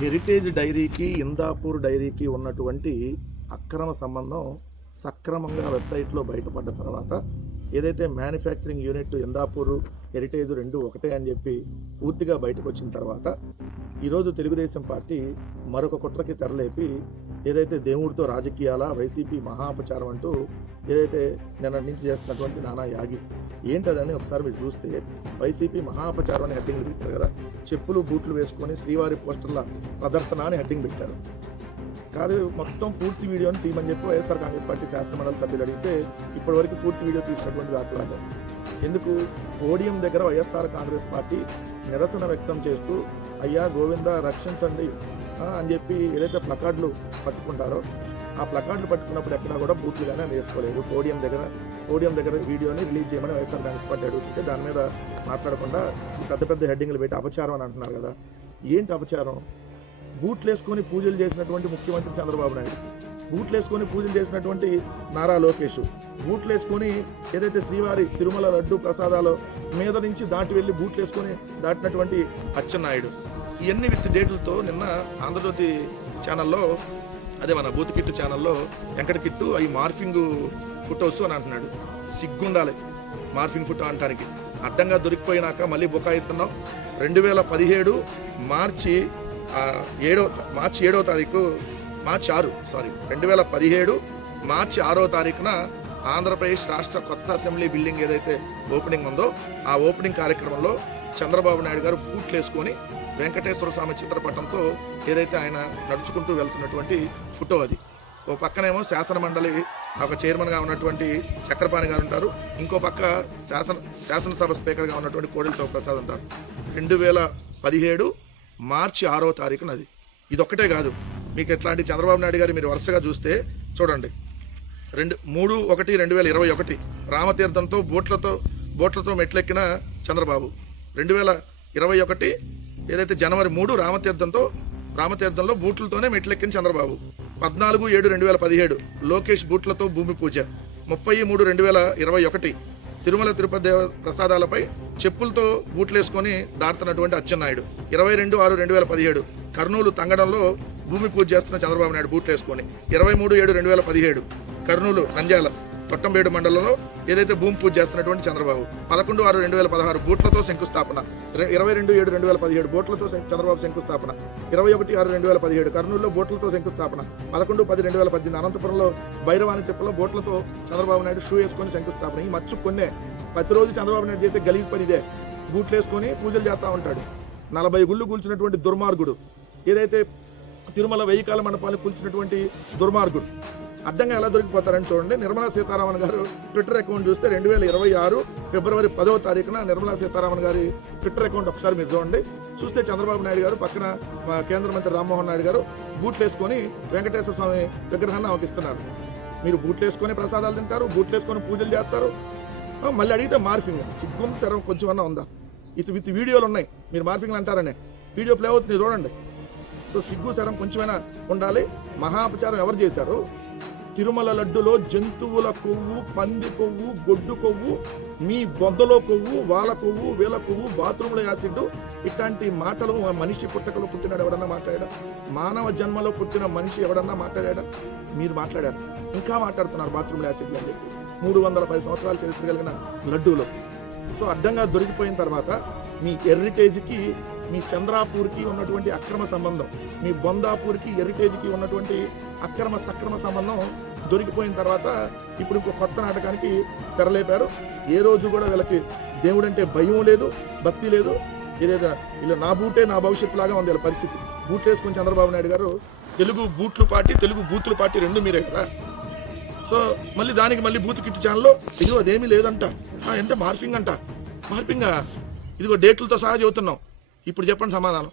Heritage డైరీకి ఇందాపూర్ డైరీకి ఉన్నటువంటి అక్రమ సంబంధం సక్రమంగా వెబ్సైట్లో బయటపడ్డ తర్వాత ఏదైతే మ్యానుఫ్యాక్చరింగ్ యూనిట్ ఇందాపూర్ హెరిటేజ్ రెండు ఒకటే అని చెప్పి పూర్తిగా బయటకు వచ్చిన తర్వాత ఈరోజు తెలుగుదేశం పార్టీ మరొక కుట్రకి తెరలేపి ఏదైతే దేవుడితో రాజకీయాల వైసీపీ మహాపచారం అంటూ ఏదైతే నిన్న నుంచి చేస్తున్నటువంటి నానా యాగి ఏంటదని ఒకసారి మీరు చూస్తే వైసీపీ మహాపచారం అని హెడ్డింగ్ పెట్టారు కదా, చెప్పులు బూట్లు వేసుకొని శ్రీవారి పోస్టర్ల ప్రదర్శన అని హెడ్డింగ్ పెట్టారు. కాదు, మొత్తం పూర్తి వీడియోని తీయమని చెప్పి వైఎస్ఆర్ కాంగ్రెస్ పార్టీ శాసనమండలి సభ్యులు అడిగితే ఇప్పటివరకు పూర్తి వీడియో తీసినటువంటి దాఖలాలు ఎందుకు? పోడియం దగ్గర వైఎస్ఆర్ కాంగ్రెస్ పార్టీ నిరసన వ్యక్తం చేస్తూ అయ్యా గోవింద రక్షించండి అని చెప్పి ఏదైతే ప్లకార్డులు పట్టుకుంటారో ఆ ప్లకార్డులు పట్టుకున్నప్పుడు ఎక్కడా కూడా బూట్లుగానే వేసుకోలేదు. పోడియం దగ్గర వీడియోని రిలీజ్ చేయమని వైఎస్ఆర్ కాంగ్రెస్ పార్టీ అడుగుతుంటే దాని మీద మాట్లాడకుండా పెద్ద పెద్ద హెడ్డింగ్లు పెట్టి అపచారం అని అంటున్నారు కదా. ఏంటి అపచారం? బూట్లు వేసుకొని పూజలు చేసినటువంటి ముఖ్యమంత్రి చంద్రబాబు నాయుడు, బూట్లు వేసుకొని పూజలు చేసినటువంటి నారా లోకేష్, బూట్లు వేసుకొని ఏదైతే శ్రీవారి తిరుమల లడ్డు ప్రసాదాల మీద నుంచి దాటి వెళ్ళి బూట్లు వేసుకొని దాటినటువంటి అచ్చెన్నాయుడు, ఇవన్నీ విత్ డేట్లతో నిన్న ఆంధ్రజ్యోతి ఛానల్లో, అదే మన బూత్ కిట్టు ఛానల్లో వెంకట కిట్టు అవి మార్ఫింగ్ ఫొటోస్ అని అంటున్నాడు. సిగ్గుండాలి మార్ఫింగ్ ఫోటో అంటానికి. అడ్డంగా దొరికిపోయినాక మళ్ళీ బుకాయిస్తున్నాం. 2017 మార్చి 7వ తారీఖు, మార్చి 6వ తారీఖున ఆంధ్రప్రదేశ్ రాష్ట్ర కొత్త అసెంబ్లీ బిల్డింగ్ ఏదైతే ఓపెనింగ్ ఉందో ఆ ఓపెనింగ్ కార్యక్రమంలో చంద్రబాబు నాయుడు గారు బూట్లు వేసుకొని వెంకటేశ్వర స్వామి చిత్రపటంతో ఏదైతే ఆయన నడుచుకుంటూ వెళ్తున్నటువంటి ఫోటో అది. ఓ పక్కనేమో శాసన మండలి ఒక చైర్మన్గా ఉన్నటువంటి చక్రపాణి గారు ఉంటారు, ఇంకో పక్క శాసనసభ స్పీకర్గా ఉన్నటువంటి కోడెల శివప్రసాద్ ఉంటారు. 2017 మార్చి 6వ తారీఖున అది. ఇదొక్కటే కాదు, మీకు ఎట్లాంటి చంద్రబాబు నాయుడు గారు మీరు వరుసగా చూస్తే చూడండి. 3/1/2021 రామతీర్థంతో బోట్లతో మెట్లెక్కిన చంద్రబాబు. 2021 ఏదైతే జనవరి 3 రామతీర్థంలో బూట్లతోనే మెట్లెక్కిన చంద్రబాబు. 14/7/2017 లోకేష్ బూట్లతో భూమి పూజ. 30/3/2021 తిరుమల తిరుపతి ప్రసాదాలపై చెప్పులతో బూట్లేసుకొని దాటుతున్నటువంటి అచ్చెన్నాయుడు. 22/6/2017 కర్నూలు తంగడంలో భూమి పూజ చేస్తున్న చంద్రబాబు నాయుడు బూట్లేసుకొని. 23/7/2017 కర్నూలు నంద్యాల కొట్టంబేడు మండలంలో ఏదైతే భూమి పూజ చేస్తున్నటువంటి చంద్రబాబు. 11/6/2016 బూట్లతో శంకుస్థాపన. 22/7/2017 బోట్లతో చంద్రబాబు శంకుస్థాపన. 21/6/2017 కర్నూలులో బోట్లతో శంకుస్థాపన. 11/10/2018 అనంతపురంలో భైరవాణి తిప్పలో బోట్లతో చంద్రబాబు నాయుడు షూ వేసుకొని శంకుస్థాపన. ఈ మచ్చు కొన్నే. ప్రతిరోజు చంద్రబాబు నాయుడు చేసే గలీజ్ పని ఇదే. బూట్లు వేసుకొని పూజలు చేస్తూ ఉంటాడు. 40 గుళ్ళు కూల్చినటువంటి దుర్మార్గుడు, ఏదైతే తిరుమల 1000 కాల మండపాలు కూల్చినటువంటి దుర్మార్గుడు అడ్డంగా ఎలా దొరికిపోతారని చూడండి. నిర్మలా సీతారామన్ గారు ట్విట్టర్ అకౌంట్ చూస్తే 2026 ఫిబ్రవరి 10వ తారీఖున నిర్మలా సీతారామన్ గారి ట్విట్టర్ అకౌంట్ ఒకసారి మీరు చూడండి. చూస్తే చంద్రబాబు నాయుడు గారు పక్కన కేంద్ర మంత్రి రామ్మోహన్ నాయుడు గారు బూట్లు వేసుకొని వెంకటేశ్వర స్వామి విగ్రహాన్ని అవకిస్తున్నారు. మీరు బూట్లు వేసుకొని ప్రసాదాలు తింటారు, బూట్లు వేసుకొని పూజలు చేస్తారు, మళ్ళీ అడిగితే మార్ఫింగ్. సిగ్గుంది సరే కొంచెం అన్నా ఉందా? విత్ వీడియోలు ఉన్నాయి, మీరు మార్ఫింగ్లు అంటారనే వీడియో ప్లే అవుతుంది చూడండి. సో సిగ్గు శరం కొంచెమైనా ఉండాలి. మహాపచారం ఎవరు చేశారు? తిరుమల లడ్డులో జంతువుల కొవ్వు, పంది కొవ్వు, గొడ్డు కొవ్వు, మీ బొద్దలో కొవ్వు, వాళ్ళ కొవ్వు, వీళ్ళ కొవ్వు, బాత్రూంలో యాసిడ్, ఇట్లాంటి మాటలు మనిషి పుట్టకలో పుట్టినాడు ఎవడన్నా మాట్లాడా? మానవ జన్మలో పుట్టిన మనిషి ఎవడన్నా మాట్లాడా? మీరు మాట్లాడారు, ఇంకా మాట్లాడుతున్నారు బాత్రూంలో యాసిడ్ అని చెప్పి. 310 సంవత్సరాల చరిత్ర కలిగిన లడ్డూలో. సో అడ్డంగా దొరికిపోయిన తర్వాత మీ హెరిటేజ్కి, మీ చంద్రాపూర్కి ఉన్నటువంటి అక్రమ సంబంధం, మీ బొందాపూర్కి హెరిటేజ్కి ఉన్నటువంటి సక్రమ సంబంధం దొరికిపోయిన తర్వాత ఇప్పుడు ఇంకో కొత్త నాటకానికి తెరలేపారు. ఏ రోజు కూడా వీళ్ళకి దేవుడంటే భయం లేదు, భక్తి లేదు. ఏదైతే ఇలా నా బూటే నా భవిష్యత్తు లాగా ఉంది వీళ్ళ పరిస్థితి. బూట్లు వేసుకుని చంద్రబాబు నాయుడు గారు తెలుగు బూట్లు పార్టీ, తెలుగు బూతులు పార్టీ రెండు మీరే కదా. సో మళ్ళీ దానికి మళ్ళీ బూత్ కిట్ ఛానల్లో ఇదిగో అదేమీ లేదంట, ఎంత మార్ఫింగ్ అంట. మార్ఫింగా? ఇదిగో డేట్లతో సహా చెబుతున్నాం. ఇప్పుడు చెప్పండి సమాధానం.